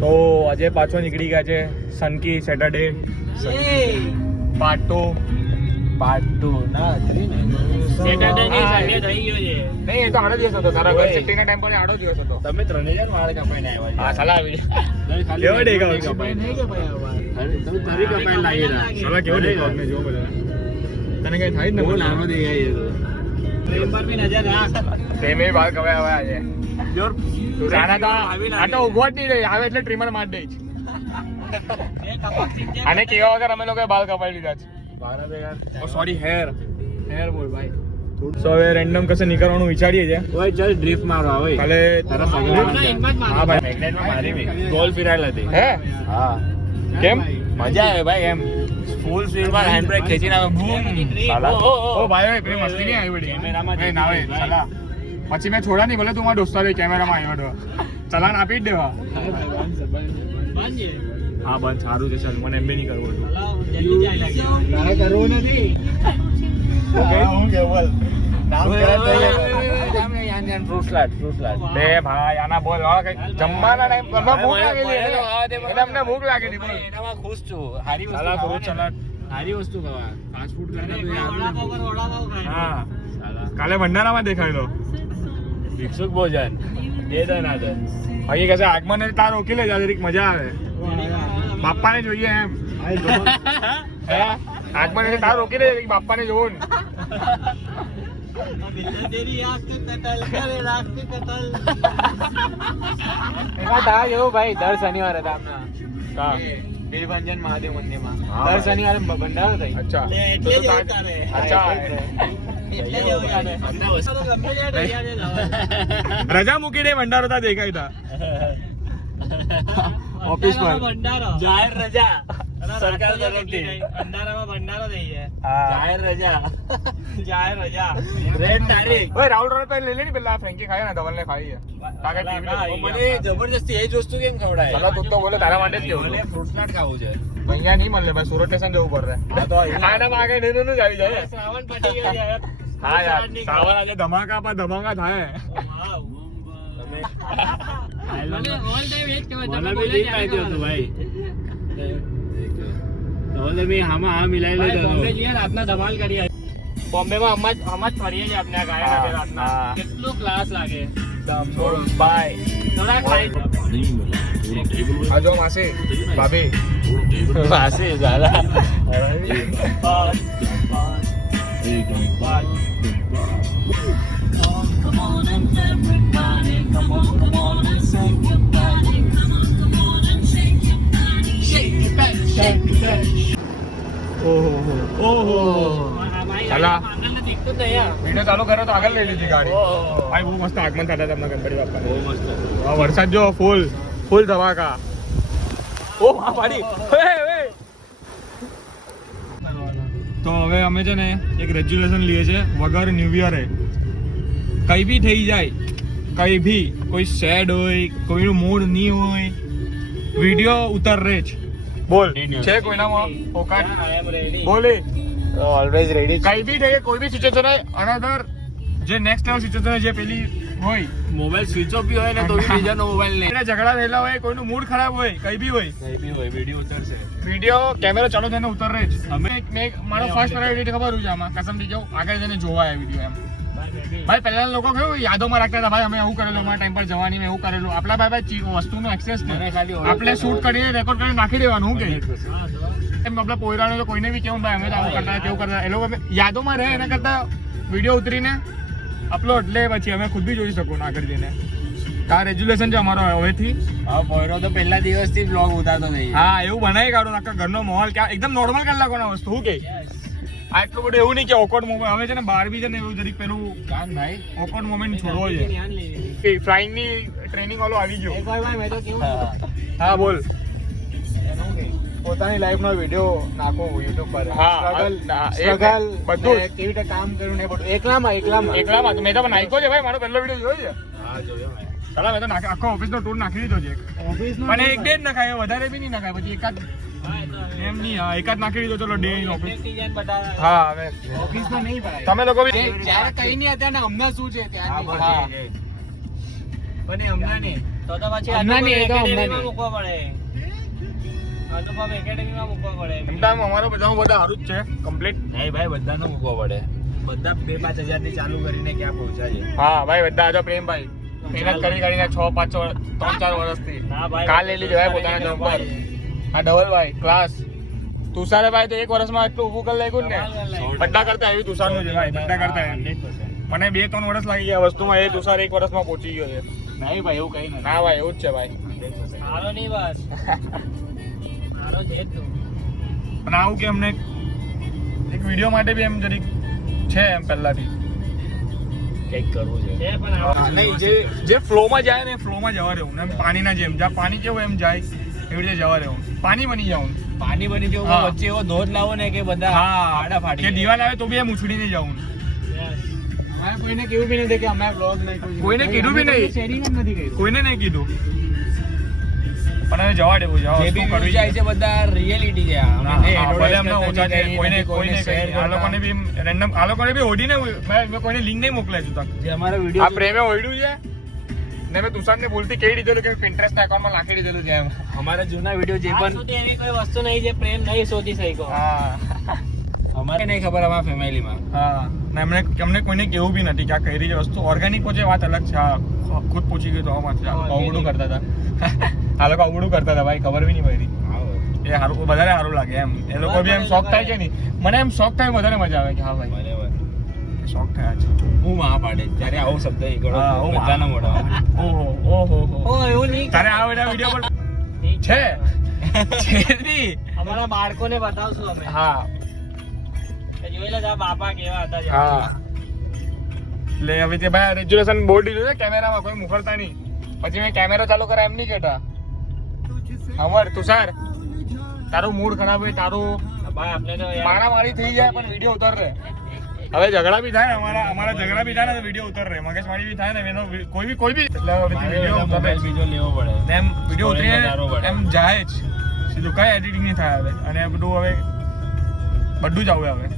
સો આજે પાછો નીકળી ગયા છે સનકી સેટરડે પાર્ટ 2 ના સેટરડે ની સન્ડે થઈ ગયો છે. નહીં એ તો આડો દિવસ હતો તારા ઘર સિટી ના ટાઈમ પર આડો દિવસ હતો. તમે 3000 વાળા કપાઈને આવ્યા. હા સાલા આવી કેવો ડેગા કપાઈને નહીં કપાયા. તમે ધરી કપાઈને લાગેલા. સાલા કેવો ડેગા ને જો બધા તને કઈ થાય જ ને બહુ નાનો દેખાય છે. પ્રેમ પર બી નજર રાખ. પ્રેમે બાલ કવાય હવે આજે જોર રાણા તો આ તો ઉભો જ નહીં રહી આવે એટલે ટ્રીમર માર દે છે. આને કેવા વગર અમે લોકોએ બાલ કપાઈ લીધા છે. ઓ સોરી હેર બોલ ભાઈ. સો હવે રેન્ડમ કસે નીકળવાનું વિચારીએ છે. ઓય ચલ ડ્રિફ્ટ મારો આવે. કાલે તારા સગા હા ભાઈ મેગ્નેટમાં મારી મે ગોલ ફિરાયેલ હતી. હે હા કેમ મજા આવે ભાઈ એમ ફૂલ સ્પીડ માં હેન્ડ બ્રેક ખેંચીને આવે બૂમ સાલા ઓ ભાઈ પેલી મસ્તી નહીં આવી બડી કેમેરામાં એ ના આવે સાલા પછી મેં છોડા નહીં ભલે તું મારા દોસ્તાર કેમેરામાં આવ્યો હતો ચલાન આપી જ દેવા. હા બંધ સારું છે ચાલ મને એમ બી નહીં કરવું હતું. કરવું નથી. બે ભાઈ આના બોલ જમવાના ટાઈમ પર ભૂખ લાગેલી એટલે અમને ભૂખ લાગેલી બોલ. એનામાં ખુશ છું. હારી વસ્તુ સાલા ખાવા ફ્રૂટ સલાડ હારી વસ્તુ ખાવા ફાસ્ટ ફૂડ કરતા હા કાલે ભંડારામાં દેખાયેલો ભિક્ષુક ભોજન દે દન આદર ભાઈ કહેશે આગમન તાર રોકી લે જરીક મજા આવે બાપ્પાને જોઈએ એમ હે આગમન એટલે તાર રોકી લે બાપ્પાને જોવો ને ભાઈ દર શનિવારે હતા હા બિરભંજન મહાદેવ મંદિરમાં હા, દર ભાઈ. શનિવારે ભંડારો થાય. અચ્છા રજા મૂકીને ભંડારો તા દેખાય તા ઓફિસ પર જાહેર રજા સરકાર તરફથી ભંડારામાં ભંડારો થઈ જાય. જાહેર રજા રેડ તારીખ. ઓય રાહુલ રોડ પર લઈ લે ને પેલા ફ્રેન્કી ખાય ને ધવલ ને ખાઈ મને જબરજસ્તી એ જ વસ્તુ કેમ ખવડાય? સાલા તું તો બોલે તારા માટે જ કેવું મને ફ્રૂટ સલાડ ખાવું છે. અહીંયા નહીં મળે ભાઈ સુરત સ્ટેશન જવું પડે આના આગળ નેનું જ આવી જાય શ્રાવણ પટી ગયો છે. હા યાર સાવર આજે ધમાકા પર ધમાકા થાય મને બી નહીં પાડ્યું હતું ભાઈ. તો મેં હામાં હા મિલાઈ લીધો. બોમ્બે જઈએ રાતના ધમાલ કરીએ. બોમ્બેમાં હમ જ ફરીએ છીએ આપણે ગાયના રાતના. કેટલું ક્લાસ લાગે. બાય થોડા ખાઈ આ જો માસી ભાભી પાસે ઝાલા. સાલા વિડીયો ચાલુ કર્યો તો આગળ લઈ લીધી ગાડી ભાઈ બહુ મસ્ત આગમન થતા તમને ગણપતિ બાપ્પા બહુ મસ્ત. વરસાદ જો ફૂલ ધમાકા ઓ હા પાડી તો હવે અમે છે ને એક રેગ્યુલેશન લઈએ છે વગર ન્યુ યરે કઈ બી થઈ જાય કઈ બી કોઈ સેડ હોય કોઈનું મૂડ નહીં હોય વિડીયો ઉતારે જ બોલ છે કોઈનામાં ઓકાત બોલે ઓલવેઝ રેડી. કઈ બી થઈ કોઈ બી સિચ્યુએશન હોય અનધર જે નેક્સ્ટ લેવલ સિચ્યુએશન જે પેલી હોય મોબાઈલ સ્વિચ ઓફ બી હોય ને તો બી બીજાનો મોબાઈલ નહીં. એને ઝઘડા થયેલા હોય કોઈનું મૂડ ખરાબ હોય કઈ બી હોય કઈ બી હોય વિડીયો ઉતરશે. વિડીયો કેમેરો ચાલુ થઈને ઉતરે જ મારો ફર્સ્ટ પ્રાયોરિટી ખબર છે આમાં કસમથી જાઉં આગળ જઈને જોવા આ વિડીયો એમ ભાઈ પહેલા લોકો કેવું યાદોમાં રાખતા હતા ભાઈ અમે એવું કરેલું અમારા ટાઈમ પર જવાની મેં એવું કરેલું આપણા ભાઈ વસ્તુનો એક્સેસ મને ખાલી આપણે શૂટ કરીને રેકોર્ડ કરીને નાખી દેવાનું હું કે એમ આપણા પોયરાનો તો કોઈને બી કેવું ભાઈ અમે તો આવું કરતા તેવું કરતા એ લોકો યાદોમાં રહે એના કરતા વિડીયો ઉતરીને અપલોડ લે પછી અમે ખુદ બી જોઈ શકું આગળ જઈને આ રેગ્યુલેશન છે અમારો હવેથી. હા પોયરો તો પહેલા દિવસથી બ્લોગ ઉતારતો નહીં. હા એવું બનાવી કાઢો આખા ઘરનો માહોલ ક્યાં એકદમ નોર્મલ કરી નાખવાનો વસ્તુ શું કે આટલું બધું એવું નહીં કે ઓકવર્ડ મોમેન્ટ હવે છે ને બહાર બી છે ને એવું જરીક પેલું કાન ભાઈ ઓકવર્ડ મોમેન્ટ છોડવો છે ફ્લાઇંગ ની ટ્રેનિંગ વાળો આવી ગયો. હા બોલ પોતાની લાઈફ નો વિડિયો નાખો યુટ્યુબ પર. હા, સ્ટ્રગલ બધું જ. કેવી રીતે કામ કર્યું ને બધું એકલામાં મેં તો નાખ્યો છે ભાઈ મારો પહેલો વિડીયો જોયો છે હા જોયો મેં. ચાલો મેં તો આખો ઓફિસ નો ટૂર નાખી દીધો છે પણ એક બે જ નખાય વધારે બી નહીં નખાય પછી એકાદ એમ નહીં હા એકાદ નાખી દીધો ચલો ડે ઇન ઓફિસ હા હવે ઓફિસમાં નહીં ભાઈ. તમે લોકો બી જ્યારે કઈ નહીં હતા ને હમણાં શું છે હા, ત્યાં પણ હમણાં નહીં તો પછી હમણાં નહીં, એ તો હમણાં એકેડેમીમાં નહીં. મૂકવા પડે. અનુપમ એકેડેમીમાં મૂકવા પડે. એમ તો આમ અમારો બધા સારું જ છે કમ્પ્લીટ. નહીં ભાઈ બધાનો મૂકવો પડે. બધા 2-5 હજારથી ચાલુ કરીને ક્યાં પહોંચ્યા છે. હા ભાઈ બધા આજો પ્રેમભાઈ મહેનત કરી કરીને 6-5 3-4 વર્ષથી ના ભાઈ, કાલ લઈ લીધો ભાઈ પોતાના જોબ પર. આ ડબલ ભાઈ ક્લાસ તુષારે ભાઈ તો 1 વર્ષમાં એટલું ઊભું કરી લાગ્યું ને બધા કરતા એવી તુષારનું છે ભાઈ બધા કરતા એવી. 100%. મને 2-3 વર્ષ લાગી ગયા વસ્તુમાં, એ તુષાર 1 વર્ષમાં પહોંચી ગયો છે. નહીં ભાઈ એવું કઈ નથી. ના ભાઈ એવું જ છે ભાઈ. 100%. સારો નહીં બસ. સારો છે જ તું. પણ આવું કે અમને એક વિડીયો માટે બી એમ જરીક છે એમ પહેલાથી કંઈક કરવું છે. છે પણ આવો. નહીં જે ફ્લોમાં જાય ને ફ્લોમાં જવા રહેવું એમ પાણીના જેમ જ્યાં પાણી કેવું એમ જાય એવી રીતે જવા રહેવું પાણી બની જવું. પાણી બની જવું હા. વચ્ચે એવો ધોધ લાવો ને કે બધા આડા ફાટી કે દિવાલ આવે તો બી એમ ઉછળીને જવું. Yes. અમે કોઈને કેવું બી નથી કે અમે બ્લોગ નહીં કોઈને કીધું બી નહીં. શેરિંગ જ નથી કર્યું. કોઈને નહીં કીધું પણ હવે જવા દેવું જવા જે શું બી કરવી જાય છે બધા રિયલિટી છે આ. અમે હા, ભલે advertise એમના કરતા ઓછા છે નહીં, કોઈને નથી કોઈને share કઈ આ કરતા. લોકોને બી રેન્ડમ આ લોકોને બી ઓડીને મેં કોઈને લિંક નહીં મોકલે હજુ તક. જે અમારા આ વિડીયો પ્રેમે ઓયડું છે ને મેં તુષારને ભૂલથી કહી દીધેલું કે Pinterest ના એકાઉન્ટમાં નાખી દીધેલું છે એમ. અમારા જૂના વિડીયો જે આજ પણ સુધી એવી કોઈ વસ્તુ નહીં જે પ્રેમ નહીં શોધી શક્યો. હા અમારે નહીં ખબર અમારા ફેમિલીમાં. હા ને અમને કોઈને કેવું બી નથી કે આ કઈ રીતે વસ્તુ ઓર્ગેનિક પહોંચે વાત અલગ છે. આ ખુદ પહોંચી ગયું તો અવગુડું કરતા હતા. આ લોકો અવગુડું કરતા હતા ભાઈ ખબર બી નહીં પડી. એ સારું વધારે સારું લાગે એમ. એ લોકો બી એમ શોખ થાય છે ને મને એમ શોખ થાય વધારે મજા આવે કે હા ભાઈ બરાબર. શોખ થયા છે. હું મહાપાડે ત્યારે આવો શબ્દ નીકળો હા, હું બધાના મોઢામાં. ઓહો ઓ એવું નહીં. તારે આ બધા વિડીયો પર છે છે નહીં. અમારા બાળકોને બતાવશું અમે. હા કે જોઈ લે તારા બાપા કેવા હતા જે. હા એટલે હવે તે ભાઈ રેગ્યુલેશન બોર્ડ દીધું છે કેમેરામાં કોઈ મુખરતા નહીં. પછી મેં કેમેરો ચાલુ કરા એમ નહીં કહેતા. અમર તુષાર તારું મૂડ ખરાબ હોય તારું ભાઈ આપણે તો યાર મારામારી થઈ જાય પણ વિડીયો ઉતર રહે. હવે ઝઘડા બી થાય ને અમારા ઝઘડા બી થાય ને તો વિડીયો ઉતર રહે. મગજમારી બી થાય ને એનો કોઈ બી એટલે હવે વિડીયો ઉતરે મોબાઈલ બીજો લેવો પડે. ને એમ વિડીયો Story વધારવો ઉતરીને પડે. એમ જાય જ સીધું કઈ એડિટિંગ નહીં થાય હવે. અને બધું હવે બધું જ આવે હવે.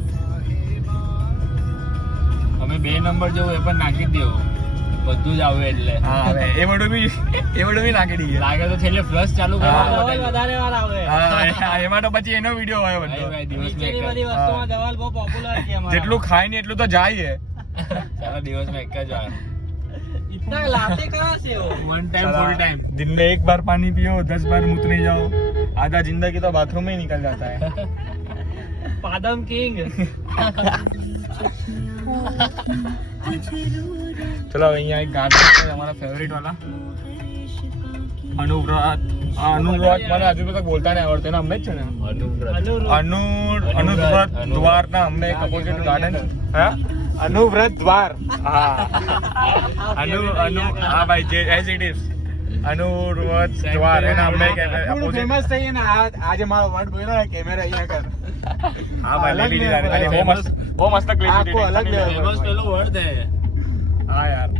અમે 2 નંબર જેવું એ પણ નાખી જ દેવું બધું જ આવે એટલે હા હવે એ બધું બી નાખી દઈએ. લાગે તો છેલ્લે ફ્લશ ચાલુ હા. કરવાનું ધવલ વધારે વાર આવે. હા એમાં તો પછી એનો વિડીયો હોય બધો. ભાઈ દિવસમાં નીચેની એક બધી જ. વસ્તુમાં ધવલ બહુ પોપ્યુલર છે અમારા. જેટલું ખાય ને એટલું તો જાય ચાલો દિવસમાં એક જ વાર इतना लाते कहाँ से हो? વન ટાઈમ ફૂલ ટાઈમ दिन में 1 बार पानी पियो 10 बार मुतने जाओ आधा जिंदगी तो बाथरूम में ही निकल जाता है. पादम किंग. चलो અહીંયા એક ગાર્ડન છે અમારા ફેવરિટ વાલા અનુવ્રત. અનુવ્રત મને હજુ તક બોલતા નહીં આવડતું. એના અમને જ છે ને અનુવ્રત દ્વાર ના અમને એક અપોઝિટ ગાર્ડન છે. હા અનુવ્રત દ્વાર. હા હા ભાઈ જે એઝ ઇટ ઇઝ અનુવ્રત દ્વાર એના અમને એક અપોઝિટ. ફેમસ થઈએ ને આજે મારો વર્ડ બોલ્યો ને કેમેરા અહીંયા કર હા ભાઈ લઈ લીધી તારી. બહુ મસ્ત ક્લિપ આખું અલગ level. લીધી. પેલો વર્ડ છે હા યાર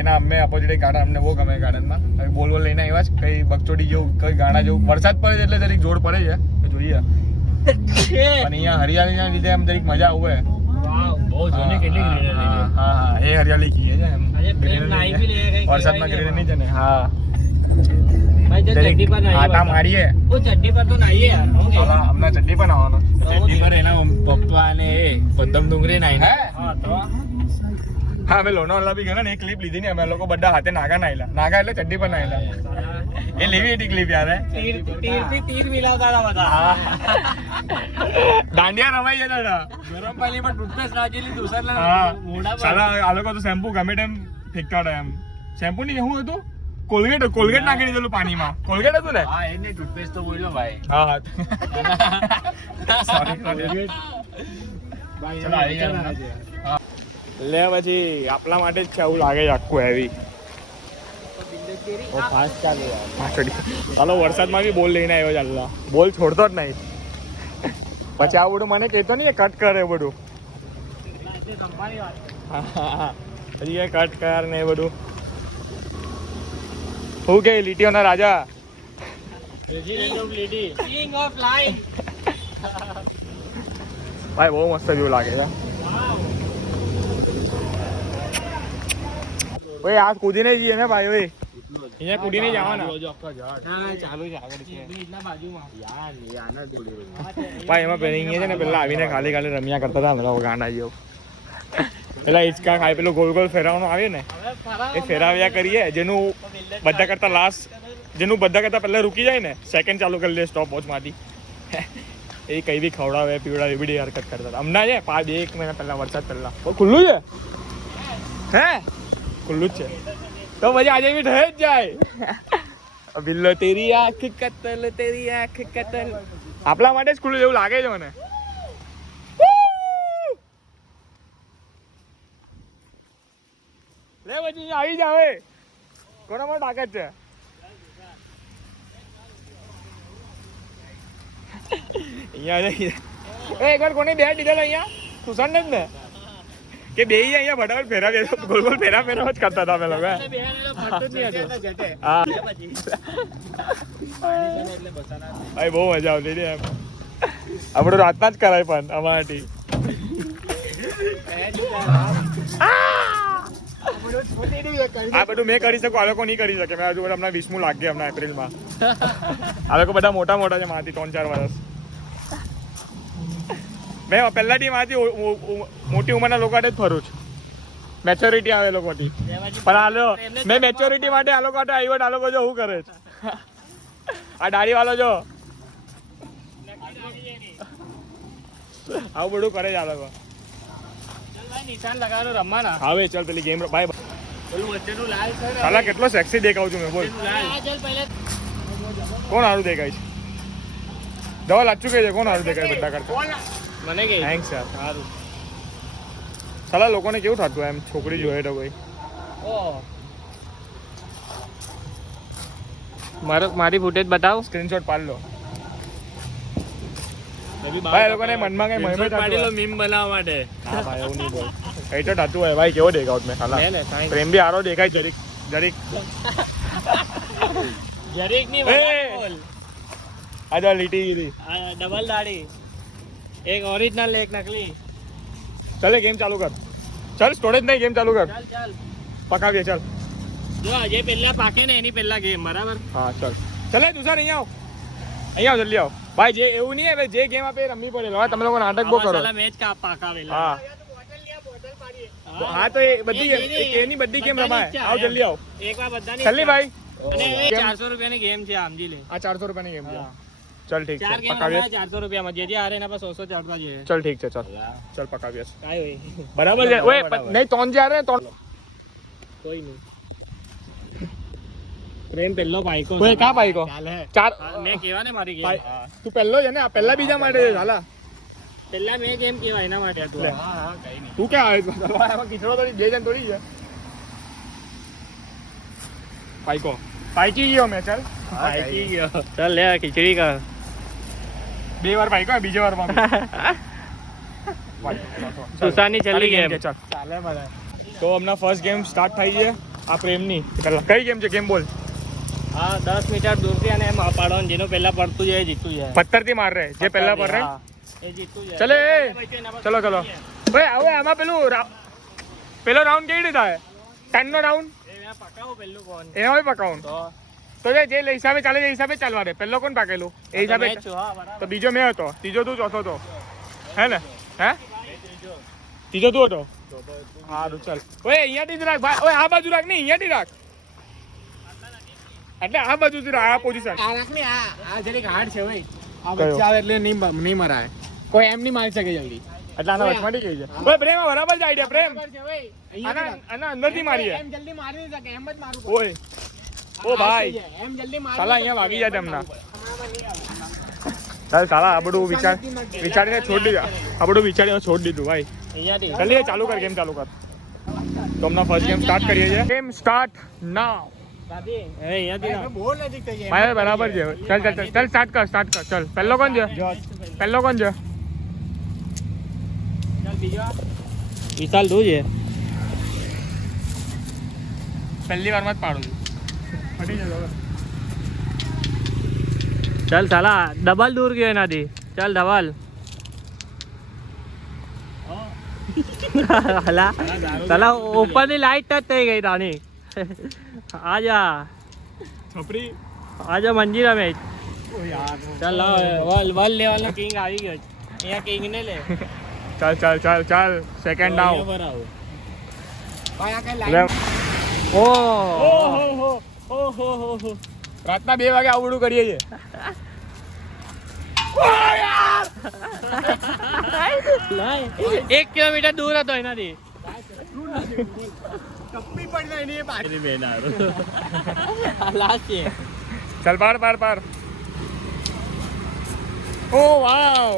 એના અમે અપોઝિટ ગાર્ડન અમને બહુ ગમે ગાર્ડનમાં. હવે બોલ લઈને આવ્યા છે કઈ બગચોડી જેવું કઈ ગાણા જેવું. વરસાદ પડે છે એટલે જરીક જોર પડે છે તો જોઈએ. પણ અહીંયા હરિયાળીના લીધે એમ જરીક મજા આવે. વાવ. બહુ જૂની કેટલી greenery છે. હા એ હરિયાળી કીએ છે એમ. આજે પ્રેમ નાઈ બી લે કઈ વરસાદમાં કહેવાય ગ્રીનરી છે ને. હા ભાઈ જો જરીક ચડ્ડી પર નાઈ આટા મારીએ. ઓ ચડ્ડી પર તો નાઈએ યાર. હું કે? ચાલો હમણાં ચડ્ડી પણ આવવાનો. ચડ્ડી પર એના પપ્પા અને એ પદ્દમ ડુંગરી નાઈ હે હા તો હા અમે લોનાવાલા બી ગયા ને એક ક્લિપ લીધી ને અમે લોકો બધા હાથે નાગા નાયેલા. નાગા એટલે ચડ્ડી પર નાયેલા. એ લેવી હતી ક્લિપ યાર. તીર થી તીર મિલાવતા હતા બધા. દાંડિયા રમાઈ જતા હતા. ગરમ પાણીમાં ટૂથપેસ્ટ નાખેલી દુસરા હા મોઢા પર સાલા આ લોકો તો શેમ્પુ ગમે તેમ ફેંકતા હતા એમ. શેમ્પુ ની શું હતું કોલગેટ નાખી દીધેલું પાણીમાં. કોલગેટ હતું ને. હા એને ટૂથપેસ્ટ તો બોલ્યો ભાઈ હા સોરી ચલો આવી ગયા. લે પછી આપણા માટે જ છે એવું લાગે છે આખું હેવી. ઓ ફાસ્ટ ચાલુ ચાલો વરસાદમાં બી બોલ લઈને આવ્યો ચાલલા. બોલ છોડતો જ નહીં. પછી આ બધું મને કહેતો નહીં કટ કરે એ બધું. સંભાળી વાત. હા પછી એ કટ કર ને એ બધું. શું કે લીટીઓના રાજા. President of lady king of line. ભાઈ બહુ મસ્ત જેવું લાગે છે. ઓય આ કૂદીને જઈએ ને ભાઈ ઓય. અહીંયા કૂદીને જવાના ચાલુ છે આગળ છે બ્રિજના બાજુમાં યાર યાના જોડી ભાઈ એમાં પેલા અહીંયા છે ને પેલા આવીને ખાલી ખાલી રમ્યા કરતા હતા બધા ગાંડા જેવો પેલા હિંચકા ખાય પેલું ગોલ ગોલ ફેરવાનું આવે ને એ ફેરાવ્યા કરીએ જેનું બધા કરતા લાસ્ટ જેનું બધા કરતા પહેલા રૂકી જાય ને સેકન્ડ ચાલુ કરી લે સ્ટોપ વોચમાંથી એ કઈ બી ખવડાવે પીવડાવે એવી બધી હરકત કરતા હતા હમણાં છે 1 મહિના પહેલા વરસાદ પહેલા ખુલ્લું છે હે ખુલ્લું જ છે તો પછી આજે બી થઈ જ જાય બિલ્લો તેરી આંખ કતલ તેરી આંખ કતલ આપણા માટે જ ખુલ્લું જેવું લાગે છે મને લે પછી આવી જાવે કોના માં તાકાત છે અહીંયા એક વાર કોને બે દીધેલ અહીંયા સુશાંત જ ને કે બે અહીંયા ફટાફટ ફેરાવ્યા ગોલ ગોલ ફેરા જ કરતા હતા અમે લોકો હા ભાઈ બહુ મજા આવતી હતી એમ આપણે રાતના જ કરાય પણ અમારાથી આ બધું મેં કરી શકું આ લોકો નહીં કરી શકે મેં હજુ હમણાં 20મું લાગે હમણાં એપ્રિલમાં આ લોકો બધા મોટા મોટા છે મારાથી 3-4 વર્ષ મેં પહેલાથી મારાથી મોટી ઉંમરના લોકો માટે જ ફરું છું મેચ્યોરિટી આવે એ લોકોથી પણ આ લો મેં મેચ્યોરિટી માટે આ લોકો માટે આવ્યો આ લોકો જો શું કરે છે આ દાઢી વાળો જો આવું બધું કરે છે આ લોકો નિશાન લગાવવાનો રમવાના હવે ચાલ પેલી ગેમ ભાઈ પેલું વચ્ચેનું લાલ છે સાલા કેટલો સેક્સી દેખાવ છું મેં બોલ ચાલ પહેલા કોણ સારું દેખાય છે દવા લાચું કહે છે કોણ સારું દેખાય બધા કરતા મને કે થેન્ક્સ યાર સારું સાલા લોકોને કેવું થતું એમ છોકરી જોઈએ તો કોઈ મારી ફૂટેજ બતાવ સ્ક્રીનશોટ પાડ લો ભાઈ લોકોને મનમાં કઈ મહિમત પાડી લો મીમ બનાવવા માટે હા ભાઈ એવું નહીં બોલ કઈ તો થતું હોય ભાઈ કેવો દેખાવ મેં સાલા પ્રેમ બી આરો દેખાય જરીક જરીક જરીક ની એ! આ જો લીટી ગીરી ડબલ દાઢી એક ઓરિજિનલ એક નકલી ચાલે ગેમ ચાલુ કર ચાલ સ્ટોરેજ નહીં ગેમ ચાલુ કર ચાલ ચાલ પકાવીએ ચાલ જો જે પહેલા પાકે ને એની પહેલા ગેમ બરાબર હા ચાલ ચાલે તુષાર અહીંયા આવ જલ્દી આવ ભાઈ જે એવું નહીં હવે જે ગેમ આપે એ રમવી પડે હવે તમે લોકો નાટક બહુ કરો સાલા મેચ કા પાકાવેલા હા હા તો એ બધી એની બધી ગેમ રમાય આવ જલ્દી આવ એકવાર બધાની જલ્દી ભાઈ અને એ 400 રૂપિયાની ગેમ છે સમજી લે આ 400 રૂપિયાની ગેમ છે ચાલ ઠીક ચાર છે ગેમ પકાવીએ 400 રૂપિયામાં જે હારે એના પર 100 ચડવા જોઈએ ચાલ ઠીક છે ચાલ ચાલ પકાવીએ કાઈ હોય બરાબર છે ઓય નહીં ત્રણ જે હારે ત્રણ કોઈ નહીં પ્રેમ પહેલો પાઈકો ઓય કા પાઈકો ચાર મેં કેવા ને મારી ગેમ તું પહેલો છે ને આ પહેલા બીજા માટે છે સાલા પહેલા મેં ગેમ કેવા એના માટે હતું તું ક્યાં આવે છે એમાં કીચડો થોડી બે જણ થોડી છે પાઈકો પાઈકી ગયો મેં ચાલ પાઈકી ગયો ચાલ લે ખીચડી કર 2 વાર પાઈકો બીજી વાર માં સુસાની છેલ્લી ગેમ ચાલ ચાલે મને તો હમણાં ફર્સ્ટ ગેમ સ્ટાર્ટ થઈ છે આ પ્રેમની પહેલા કઈ ગેમ છે ગેમ બોલ હા 10 મીટર દૂરથી અને એમ પાડવાનું જેનું પહેલા પડતું જાય જીતું જાય પથ્થરથી માર રહે જે પહેલા પર રહે એ જીતું જાય ચલે ચલો ચલો ભાઈ હવે આમાં પેલો રાઉન્ડ કેવી રીતે થાય 10 નો રાઉન્ડ એ પકાવું પહેલું કોણ એમાં બી પકાવું તો જે હિસાબે ચાલે એ હિસાબે ચાલવા દે પહેલો કોણ પાકેલું એ હિસાબે તો બીજો મેં હતો ત્રીજો તું ચોથો તો હે ને હે ત્રીજો તું હતો સારું ચાલ ઓય અહીંયાથી જ રાખ ભાઈ ઓય આ બાજુ રાખ નહીં અહીંયાથી રાખ એટલે આ બાજુથી રાખ આ પોઝિશન આ રાખ ને આ જરીક હાર્ડ છે ભાઈ આ વચ્ચે આવે એટલે નહીં મરાય કોઈ એમ નહીં મારી શકે જલ્દી એટલે આના વચમાંથી કઈ છે ઓય પ્રેમ બરાબર જ આઈડિયા પ્રેમ આના અંદરથી મારીએ એમ જલ્દી મારી નહીં શકે એમ જ મારું ઓય ઓ ભાઈ એમ જલ્દી મારી સાલા અહીંયા વાગી જાય તેમના ચાલ સાલા આ બધું વિચારીને છોડી દીધું આ બધું વિચારીને છોડી દીધું ભાઈ અહીંયાથી ચાલીએ ચાલુ કર ગેમ ચાલુ કર તો હમણાં ફર્સ્ટ ગેમ સ્ટાર્ટ કરીએ છીએ ગેમ સ્ટાર્ટ નાઉ દાદી અહીંયાથી બહુ નજીક થઈ જાય ભાઈ બરાબર છે ચાલ ચાલ ચાલ ચાલ સ્ટાર્ટ કર ચાલ પહેલો કોણ છે પહેલો કોણ છે ચાલ બીજો વિશાલ તું છે પહેલી વારમાં જ પાડું છું ફટી જતો ચાલ સાલા ડબલ દૂર ગયો એનાથી ચાલ ડબલ સાલા ઉપરની લાઈટ ટચ થઈ ગઈ તાની આજા છપરી આજે મંજીરા મેચ ઓ યાર ચાલ વર્લ્ડ લેવલનો કિંગ આવી ગયો છે. અહીંયા કિંગ ને લે ચાલ ચાલ ચાલ ચાલ સેકન્ડ ડાઉન ભાઈ આ કઈ લે લાઈન ઓહો રાતના 2 વાગે આવડું કરીએ છીએ 1 કિલોમીટર દૂર હતો એનાથી કપ્પી પડી જાય ને એ પાછી લાસ્ટ છે ચાલ પાર ઓ વાવ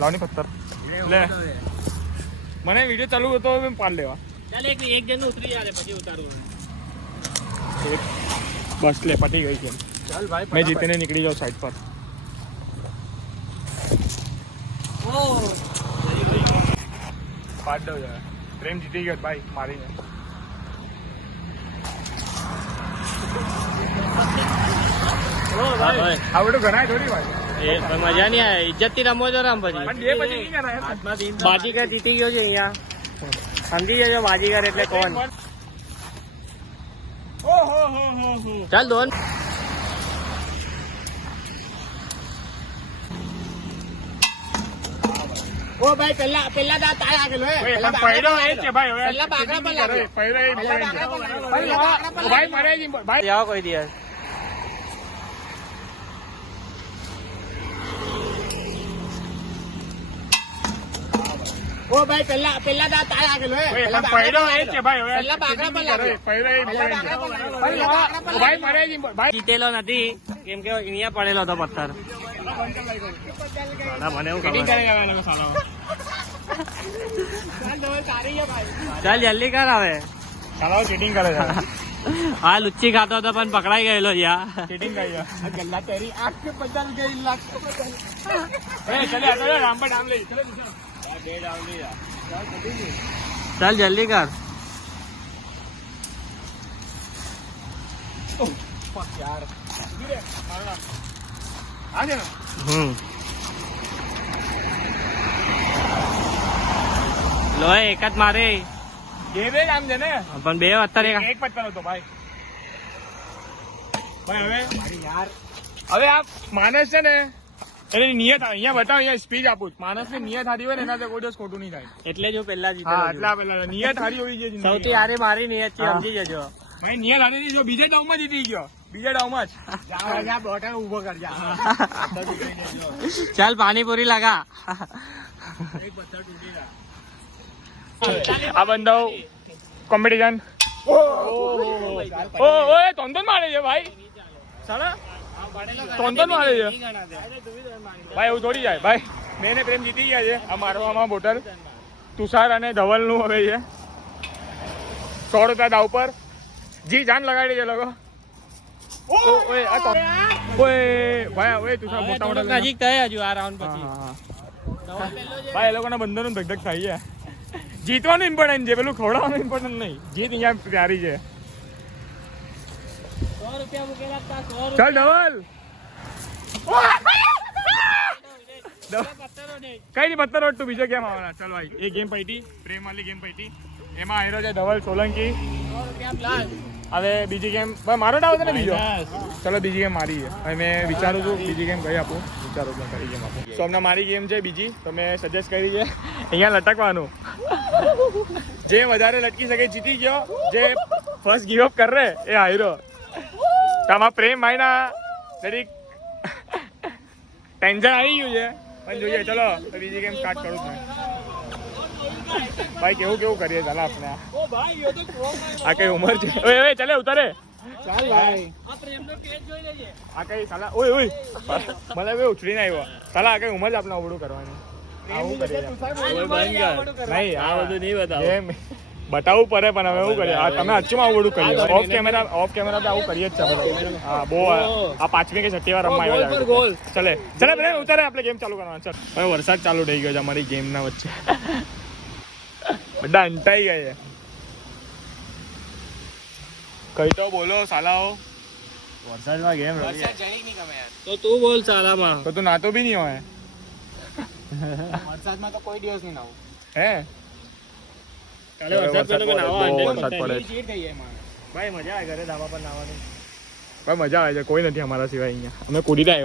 લાવની પથ્થર લે મને વિડિયો ચાલુ હતો મેં પાર લેવા ચાલ એક જણ ઉતરી જાય પછી ઉતારું બસ લે પટી ગઈ છે ચાલ ભાઈ મેં જીતીને નીકળી જાઉં સાઈડ પર પાડ દો યાર પ્રેમ જીતી ગયો ભાઈ મારીને આ બધું ગણાય થોડી વાત એ પણ મજા નહીં આવે ઇજ્જત થી રમો છો રામ પછી પણ 2 પછી નહીં ગણાય બાજીગર જીતી ગયો છે અહીંયા સમજી જજો બાજીગર એટલે કોણ ઓહો ચાલ દોન ઓ ભાઈ પેલા દા તાય આગળ હે પહેલો એ છે ભાઈ હવે પહેલા બાગડા પર લાગે. પહેલો એ પહેલા બાગડા પર લાગે. ભાઈ મરે જ ભાઈ જાઓ કોઈ દિવસ ઓ ભાઈ પેલા દા તાય આગળ હે પહેલો એ છે ભાઈ હવે પહેલા બાગડા પર લાગે. પહેલો એ પહેલા બાગડા પર લાગે. ભાઈ મરે જ ભાઈ જીતેલો નથી કેમ કે અહીંયા પડેલો હતો પથ્થર મને એવું ચીટિંગ ખબર કરે જવાનું સાલા ચાલ ધવલ તારી છે ભાઈ ચાલ જલ્દી કર હવે સાલા ચીટિંગ કરે છે આ લુચ્ચી ખાતો હતો પણ પકડાઈ ગયેલો યા ચીટિંગ કરી છે આ ગલ્લા તેરી આંખ पे बदल गई लाख એ ચલે આ ચલે રામ પર ડામ લે ચલે ચાલ જલ્દી કર यार આ છે ને લો એક જ મારે ઘેરે જ આમ છે ને પણ બે અત્યારે એક પત્તર હતો ભાઈ ભાઈ यार હવે આ માણસ છે ને એની નિયત અહીંયા બતાવ અહીંયા સ્પીચ આપું માણસની નિયત હારી હોય ને એના કોઈ દિવસ ખોટું નહીં થાય એટલે જ હું પેલા હા જીતેલો છું. એટલા પેલા નિયત હારી હોવી જોઈએ જિંદગીમાં. સૌથી હારી મારી નિયત છે હા. સમજી જજો ભાઈ નિયત હારી નહીં જો બીજા ડાઉમાં જીતી ગયો બીજા ડાઉમાં જ जा जा बोटा ऊभो कर जा ચાલ પાણીપુરી લગા આ બંધો કોમ્પિટિશન ઓ ઓય તોંદન મારે છે ભાઈ સાલા તોંદન મારે છે ભાઈ એવું થોડી જાય ભાઈ મેં ને પ્રેમ જીતી ગયા છે આ મારવામાં બોટલ તુષાર અને ધવલનું હવે છે 100 રૂપિયા દાવ પર જી જાન લગાડી છે લોકો ઓય આ તો ઓય ભાઈ ઓય તુષાર મોટા મોટા નજીક થાય હજુ આ રાઉન્ડ પછી ભાઈ એ લોકોના બંધનું ધગધગ થાય છે જીતવાનું ઇમ્પોર્ટન્ટ છે પેલું ખવડાવવાનું ઇમ્પોર્ટન્ટ નહીં જીત અહીંયા પ્યારી છે 100 રૂપિયા મૂકેલા હતા 100 ચાલ ધવલ કઈ નહીં પત્તર તું બીજો ગેમ આવવાના ચાલ ભાઈ એ ગેમ પૈટી પ્રેમ વાળી ગેમ પૈટી એમાં આયરો છે ધવલ સોલંકી હવે બીજી ગેમ ભાઈ મારો ડાવ છે ને બીજો ચલો બીજી ગેમ મારી છે હવે મેં વિચારું છું બીજી ગેમ કઈ આપું વિચારું છું કઈ ગેમ આપું સો હમણાં મારી ગેમ છે બીજી તો મેં સજેસ્ટ કરી છે અહીંયા લટકવાનું જે વધારે લટકી શકે જીતી ગયો જે ફર્સ્ટ ગીવ અપ કરે એ હાર્યો તમારા પ્રેમ ભાઈના જરીક ટેન્શન આવી ગયું છે પણ જોઈએ ચલો તો બીજી ગેમ સ્ટાર્ટ કરું છું ભાઈ કેવું કરીએ ચાલો આપણે આ કઈ ઉંમર છે ઓય ઓય ચાલે ઉતારે चल भाई આ કઈ સાલા ઓય ઓય મને હવે ઉછળીને આવ્યો સાલા આ કઈ ઉંમર જ આપણે અવળું કરવાની આવું કરીએ નહીં આ બધું નહીં બતાવું બતાવવું પડે પણ હવે એવું કરીએ આ તમે અચ્છુમાં આવું બધું કરીએ ઓફ કેમેરા તો આવું કરીએ જ છે આપણે હા બહુ આ પાંચમી કે છઠ્ઠી વાર રમવા આવ્યા ચલે ચલે ઉતારે આપણે ગેમ ચાલુ કરવાના ચાલ હવે વરસાદ ચાલુ થઈ ગયો છે અમારી ગેમના વચ્ચે બધા અંટાઈ ગયા છે કઈ તો બોલો સાલાઓ વરસાદમાં ગેમ રમી તો તું બોલ સાલામાં તો તું નાતો બી નહીં હોય वरसाद में तो कोई दिवस नहीं ना હે કાલે વરસાદ પેલો કે નાવા બહુ અંડે વરસાદ પડે છે. जीत गई है मां ભાઈ મજા આવે ઘરે ધાબા પર નાવાની ભાઈ મજા આવે છે, કોઈ નથી અમારા સિવાય અહીંયા. અમે કુડીને